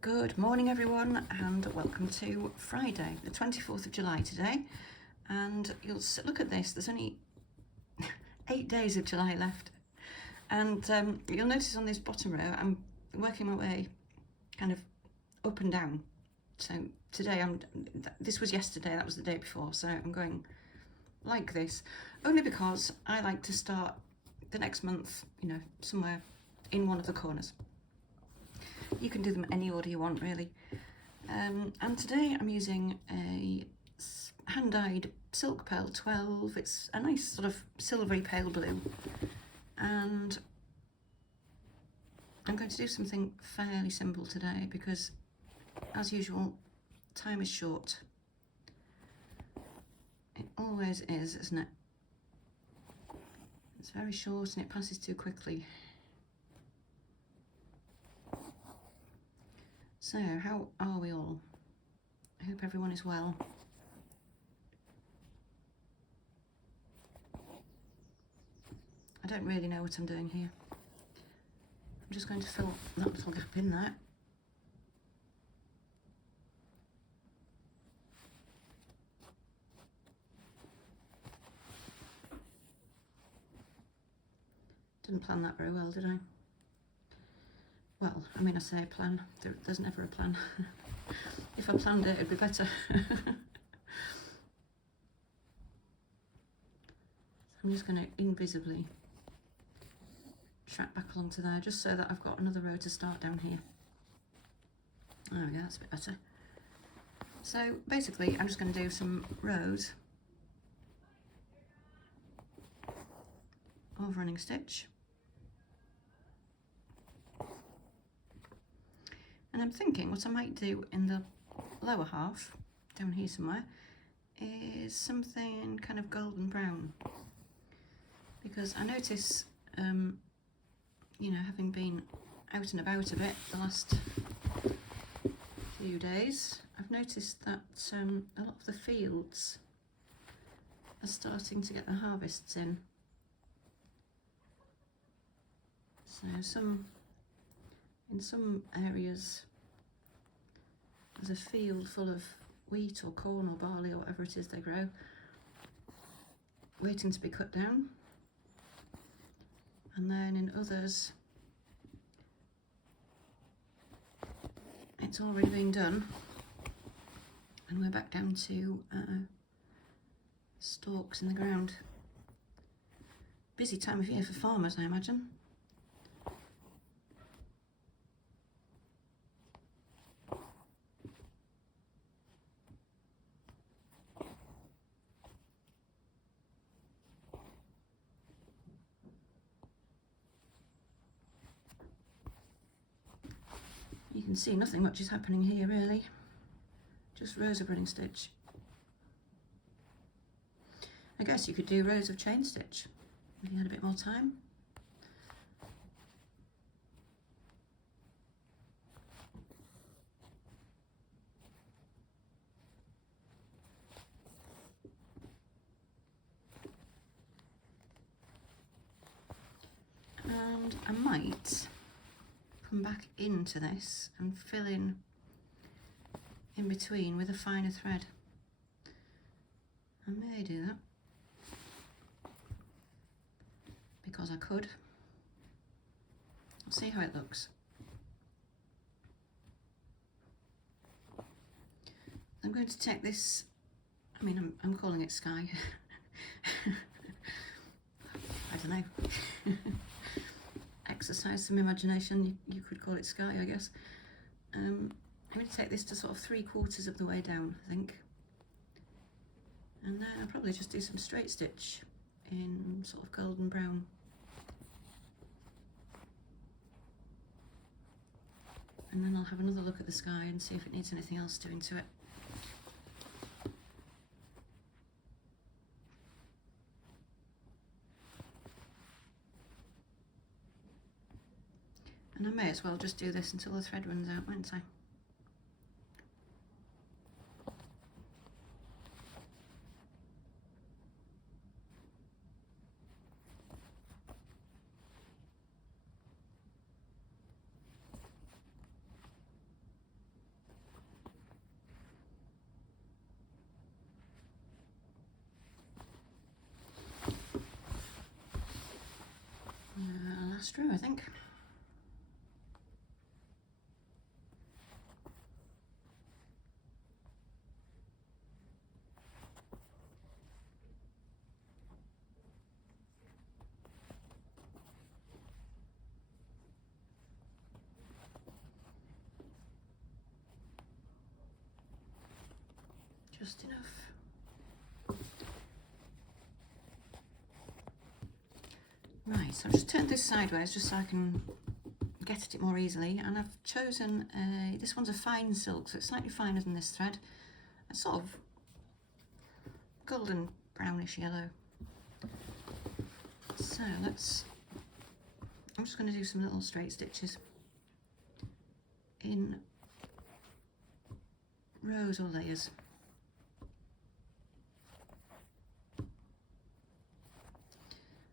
Good morning everyone and welcome to Friday, the 24th of July today. And you'll look at this, there's only 8 days of July left. And you'll notice on this bottom row, I'm working my way kind of up and down. So today, this was yesterday, that was the day before. So I'm going like this, only because I like to start the next month, somewhere in one of the corners. You can do them any order you want, really. And today I'm using a hand-dyed silk pearl 12. It's a nice sort of silvery pale blue. And I'm going to do something fairly simple today because, as usual, time is short. It always is, isn't it? It's very short and it passes too quickly. So, how are we all? I hope everyone is well. I don't really know what I'm doing here. I'm just going to fill that little gap in there. Didn't plan that very well, did I? Well, I mean, I say plan, there's never a plan. If I planned it, it'd be better. I'm just going to invisibly track back along to there, just so that I've got another row to start down here. There we go, that's a bit better. So basically, I'm just going to do some rows of running stitch. And I'm thinking what I might do in the lower half, down here somewhere, is something kind of golden brown. Because I notice, having been out and about a bit the last few days, I've noticed that a lot of the fields are starting to get the harvests in. So in some areas, there's a field full of wheat or corn or barley or whatever it is they grow, waiting to be cut down. And then in others, it's already been done. And we're back down to stalks in the ground. Busy time of year for farmers, I imagine. You can see nothing much is happening here really, just rows of running stitch. I guess you could do rows of chain stitch if you had a bit more time. And I might come back into this and fill in between with a finer thread. I may do that because I could. I'll see how it looks. I'm going to take this, I'm calling it sky. I don't know. Exercise some imagination, you could call it sky, I guess. I'm going to take this to sort of 3/4 of the way down, I think. And then I'll probably just do some straight stitch in sort of golden brown. And then I'll have another look at the sky and see if it needs anything else doing to it. And I may as well just do this until the thread runs out, won't I? That's true, I think. Just enough. Right, so I've just turned this sideways just so I can get at it more easily, and I've chosen, this one's a fine silk, so it's slightly finer than this thread. A sort of golden brownish yellow. So I'm just going to do some little straight stitches in rows or layers.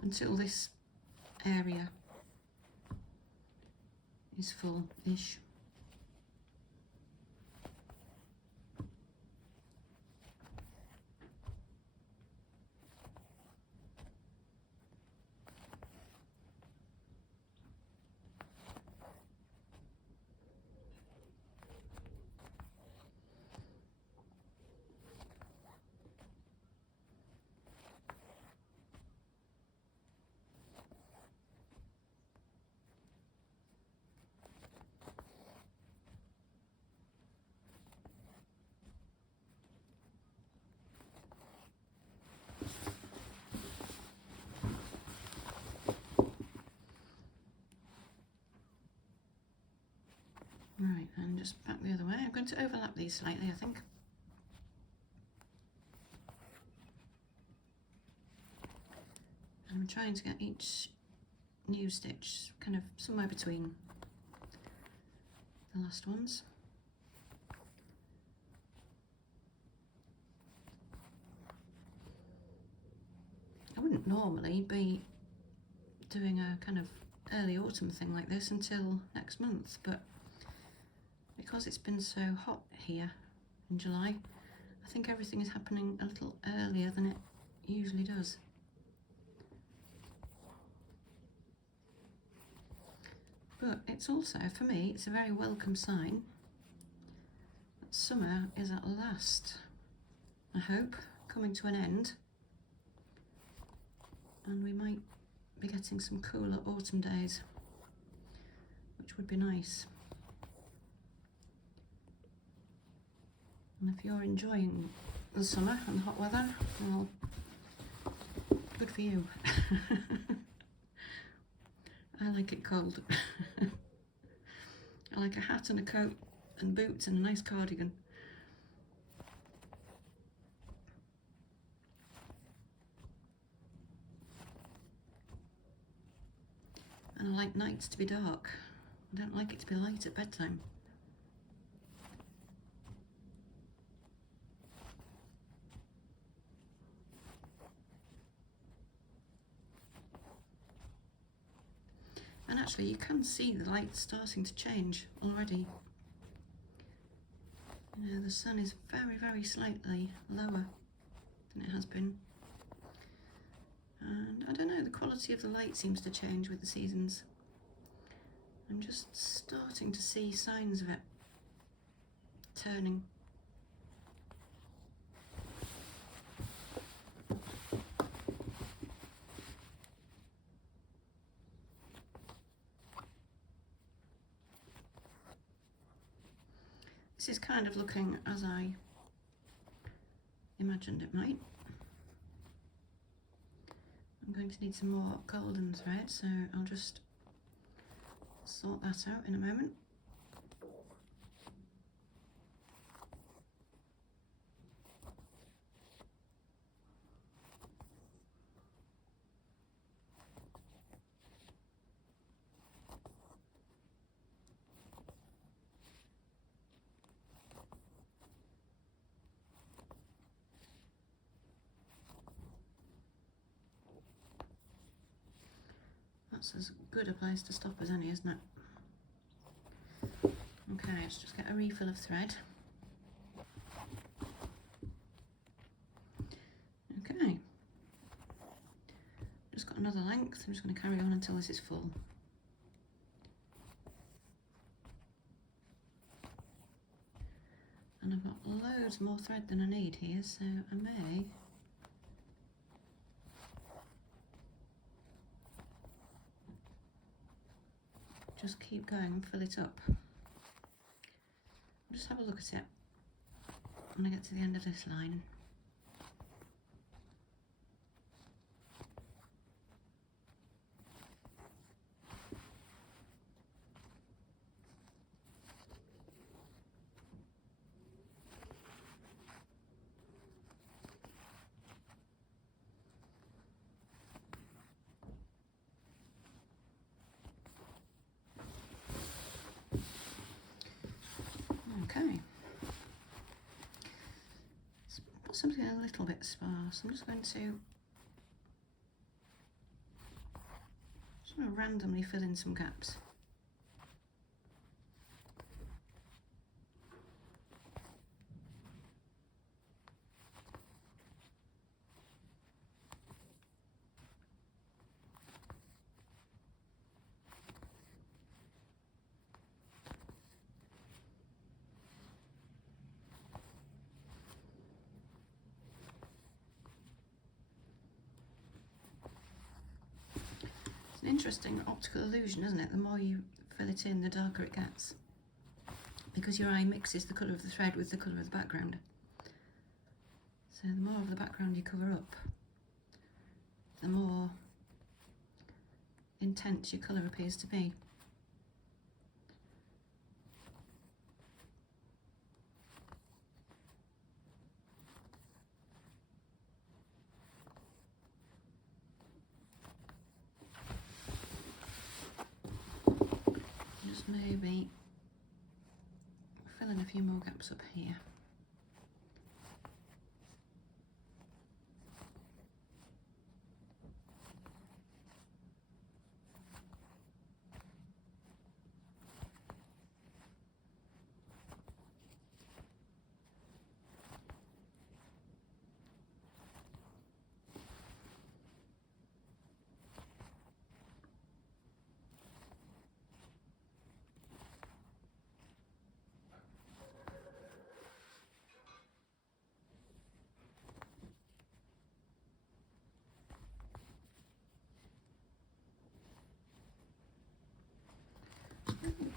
Until this area is full-ish. Right, and just back the other way. I'm going to overlap these slightly, I think. And I'm trying to get each new stitch kind of somewhere between the last ones. I wouldn't normally be doing a kind of early autumn thing like this until next month, but because it's been so hot here in July, I think everything is happening a little earlier than it usually does. But it's also, for me, it's a very welcome sign that summer is at last, I hope, coming to an end, and we might be getting some cooler autumn days, which would be nice. And if you're enjoying the summer and the hot weather, well, good for you. I like it cold. I like a hat and a coat and boots and a nice cardigan. And I like nights to be dark. I don't like it to be light at bedtime. And actually you can see the light starting to change already. You know, the sun is very, very slightly lower than it has been. And I don't know, the quality of the light seems to change with the seasons. I'm just starting to see signs of it turning. This is kind of looking as I imagined it might. I'm going to need some more golden thread, so I'll just sort that out in a moment. That's as good a place to stop as any, isn't it? Okay, let's just get a refill of thread. Okay, just got another length. I'm just going to carry on until this is full. And I've got loads more thread than I need here, so I may just keep going and fill it up. Just have a look at it when I get to the end of this line. Okay, let's put something a little bit sparse. I'm just going to randomly fill in some gaps. It's an interesting optical illusion, isn't it? The more you fill it in, the darker it gets, because your eye mixes the colour of the thread with the colour of the background. So the more of the background you cover up, the more intense your colour appears to be. Just maybe fill in a few more gaps up here.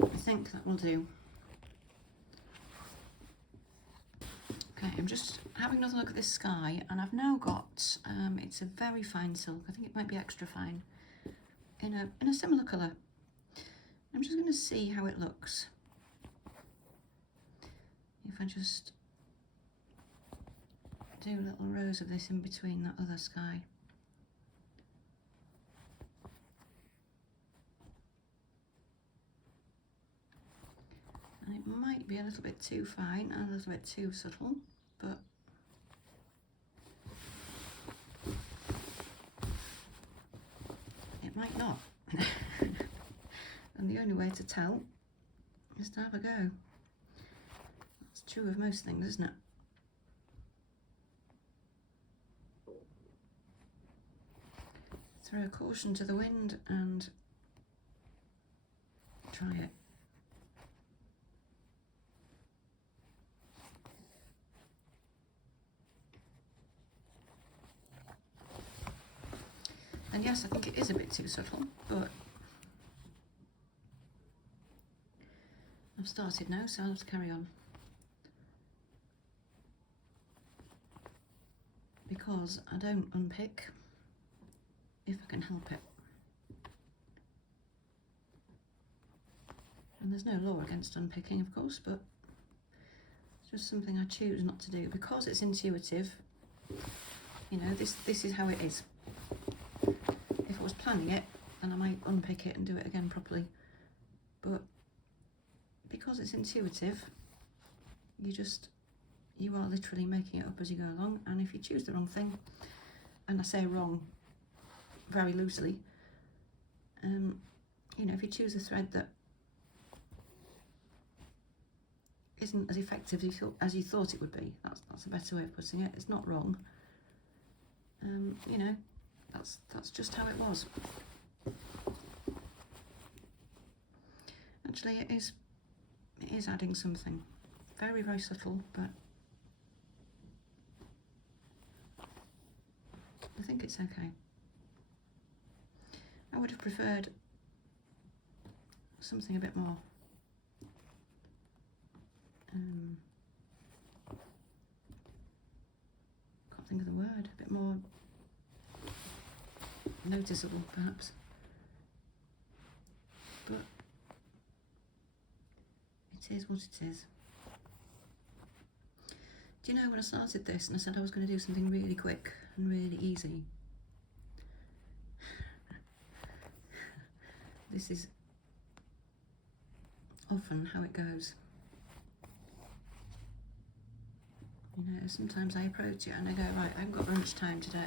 I think that will do. Okay, I'm just having another look at this sky, and I've now got, it's a very fine silk. I think it might be extra fine, in a similar colour. I'm just going to see how it looks. If I just do little rows of this in between that other sky. And it might be a little bit too fine and a little bit too subtle, but it might not. And the only way to tell is to have a go. That's true of most things, isn't it? Throw caution to the wind and try it. And yes, I think it is a bit too subtle, but I've started now, so I'll have to carry on. Because I don't unpick if I can help it. And there's no law against unpicking, of course, but it's just something I choose not to do because it's intuitive. You know, this is how it is. If I was planning it, then I might unpick it and do it again properly. But because it's intuitive, you are literally making it up as you go along. And if you choose the wrong thing, and I say wrong very loosely, you know, if you choose a thread that isn't as effective as you thought it would be, that's a better way of putting it. It's not wrong. You know, that's just how it was. Actually, it is adding something very, very subtle, but I think it's okay. I would have preferred something a bit more can't think of the word, a bit more noticeable perhaps, but it is what it is. Do you know, when I started this and I said I was going to do something really quick and really easy, this is often how it goes. You know, sometimes I approach it and I go, right, I haven't got very much time today.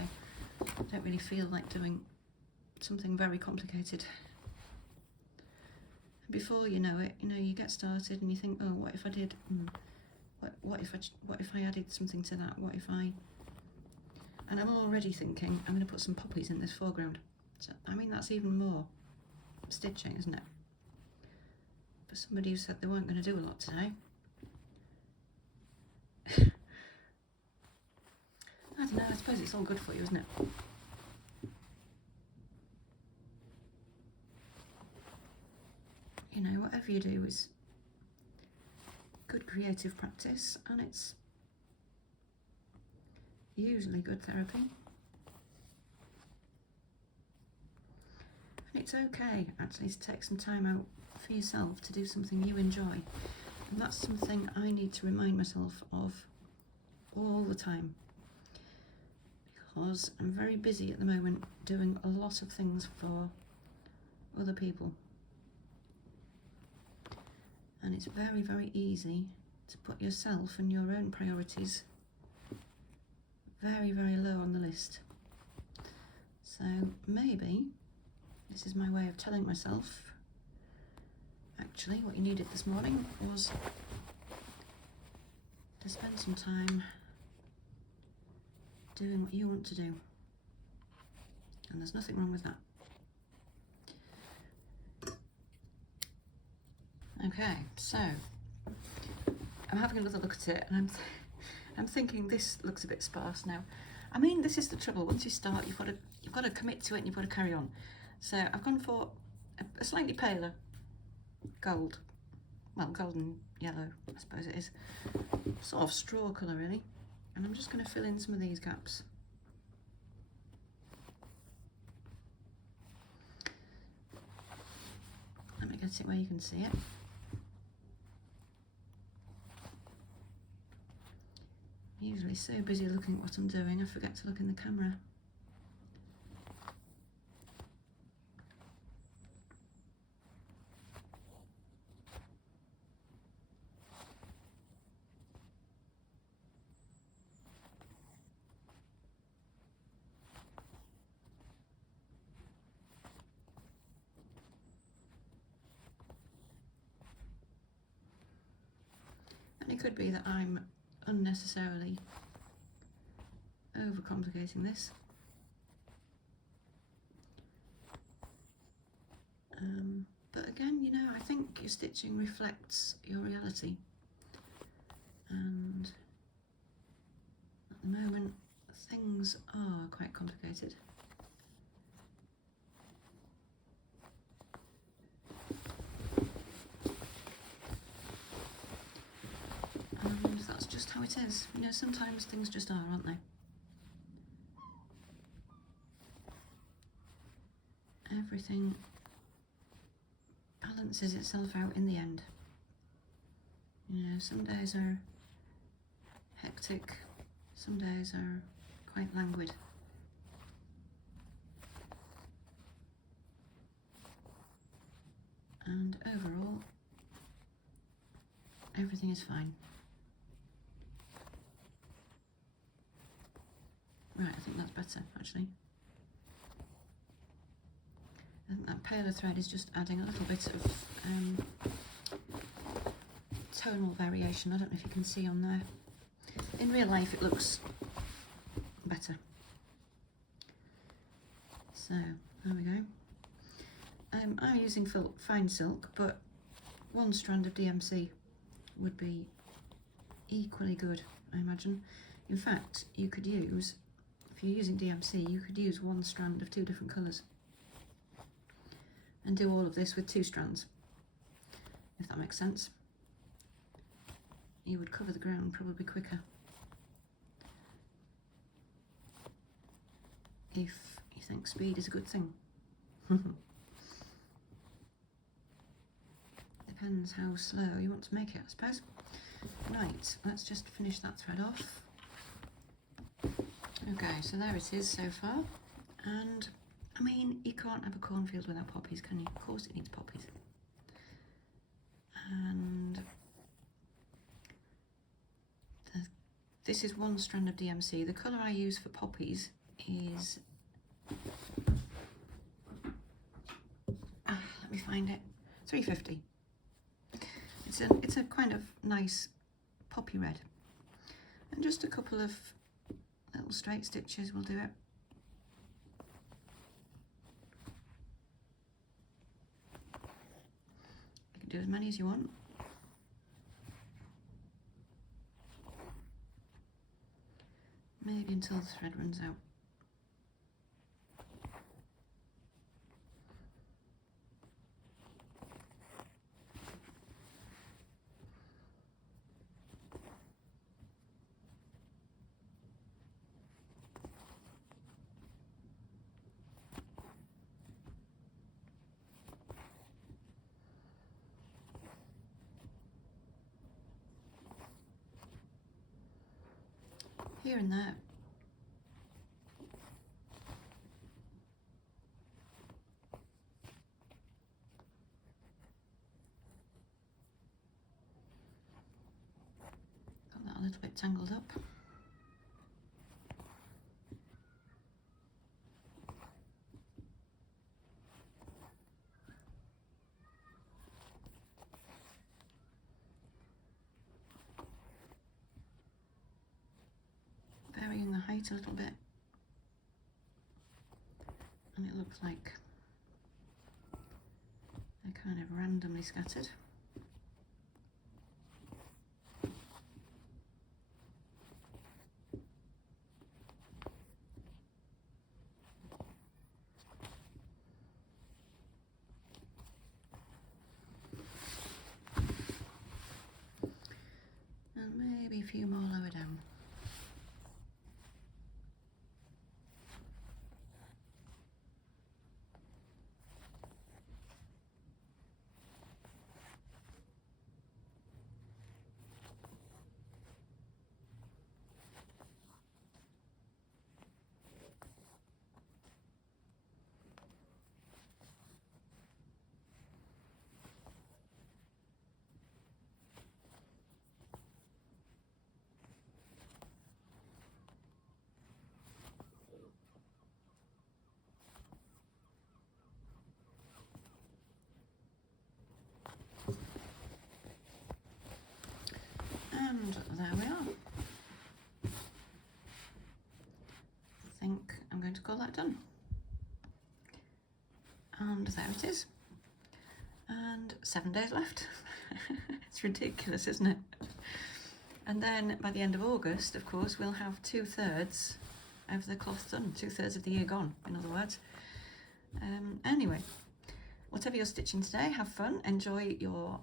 I don't really feel like doing something very complicated. And before you know it, you know, you get started and you think, oh, what if I did, what if I added something to that? What if I, and I'm already thinking, I'm going to put some poppies in this foreground. So, I mean, that's even more stitching, isn't it? For somebody who said they weren't going to do a lot today. I don't know, I suppose it's all good for you, isn't it? You know, whatever you do is good creative practice, and it's usually good therapy. And it's okay, actually, to take some time out for yourself to do something you enjoy. And that's something I need to remind myself of all the time, because I'm very busy at the moment doing a lot of things for other people. And it's very, very easy to put yourself and your own priorities very, very low on the list. So maybe this is my way of telling myself, actually, what you needed this morning was to spend some time doing what you want to do. And there's nothing wrong with that. Okay, so I'm having another look at it, and I'm thinking this looks a bit sparse now. I mean, this is the trouble. Once you start, you've got to commit to it, and you've got to carry on. So I've gone for a slightly paler gold, well, golden yellow, I suppose it is, sort of straw colour really. And I'm just going to fill in some of these gaps. Let me get it where you can see it. I'm usually so busy looking at what I'm doing, I forget to look in the camera. And it could be that I'm unnecessarily overcomplicating this. But again, you know, I think your stitching reflects your reality. And at the moment, things are quite complicated. And that's just how it is. You know, sometimes things just are, aren't they? Everything balances itself out in the end. You know, some days are hectic, some days are quite languid. And overall, everything is fine. Right, I think that's better, actually. I think that paler thread is just adding a little bit of tonal variation. I don't know if you can see on there. In real life it looks better. So, there we go. I'm using fine silk, but one strand of DMC would be equally good, I imagine. In fact, you could use, if you're using DMC, you could use one strand of 2 different colours and do all of this with 2 strands, if that makes sense. You would cover the ground probably quicker if you think speed is a good thing. Depends how slow you want to make it, I suppose. Right, let's just finish that thread off. Okay, so there it is so far. And I mean, you can't have a cornfield without poppies, can you? Of course it needs poppies. And this is one strand of DMC. The colour I use for poppies is, let me find it, 350. It's a kind of nice poppy red. And just a couple of little straight stitches will do it. You can do as many as you want. Maybe until the thread runs out. Here and there. Got that a little bit tangled up. Varying the height a little bit, and it looks like they're kind of randomly scattered. And maybe a few more lower down. And there we are. I think I'm going to call that done. And there it is. And 7 days left. It's ridiculous, isn't it? And then by the end of August, of course, we'll have 2/3 of the cloth done, 2/3 of the year gone, in other words. Anyway, whatever you're stitching today, have fun, enjoy your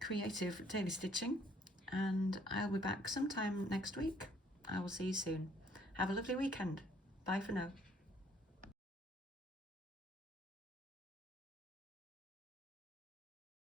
creative daily stitching, and I'll be back sometime next week. I will see you soon. Have a lovely weekend. Bye for now.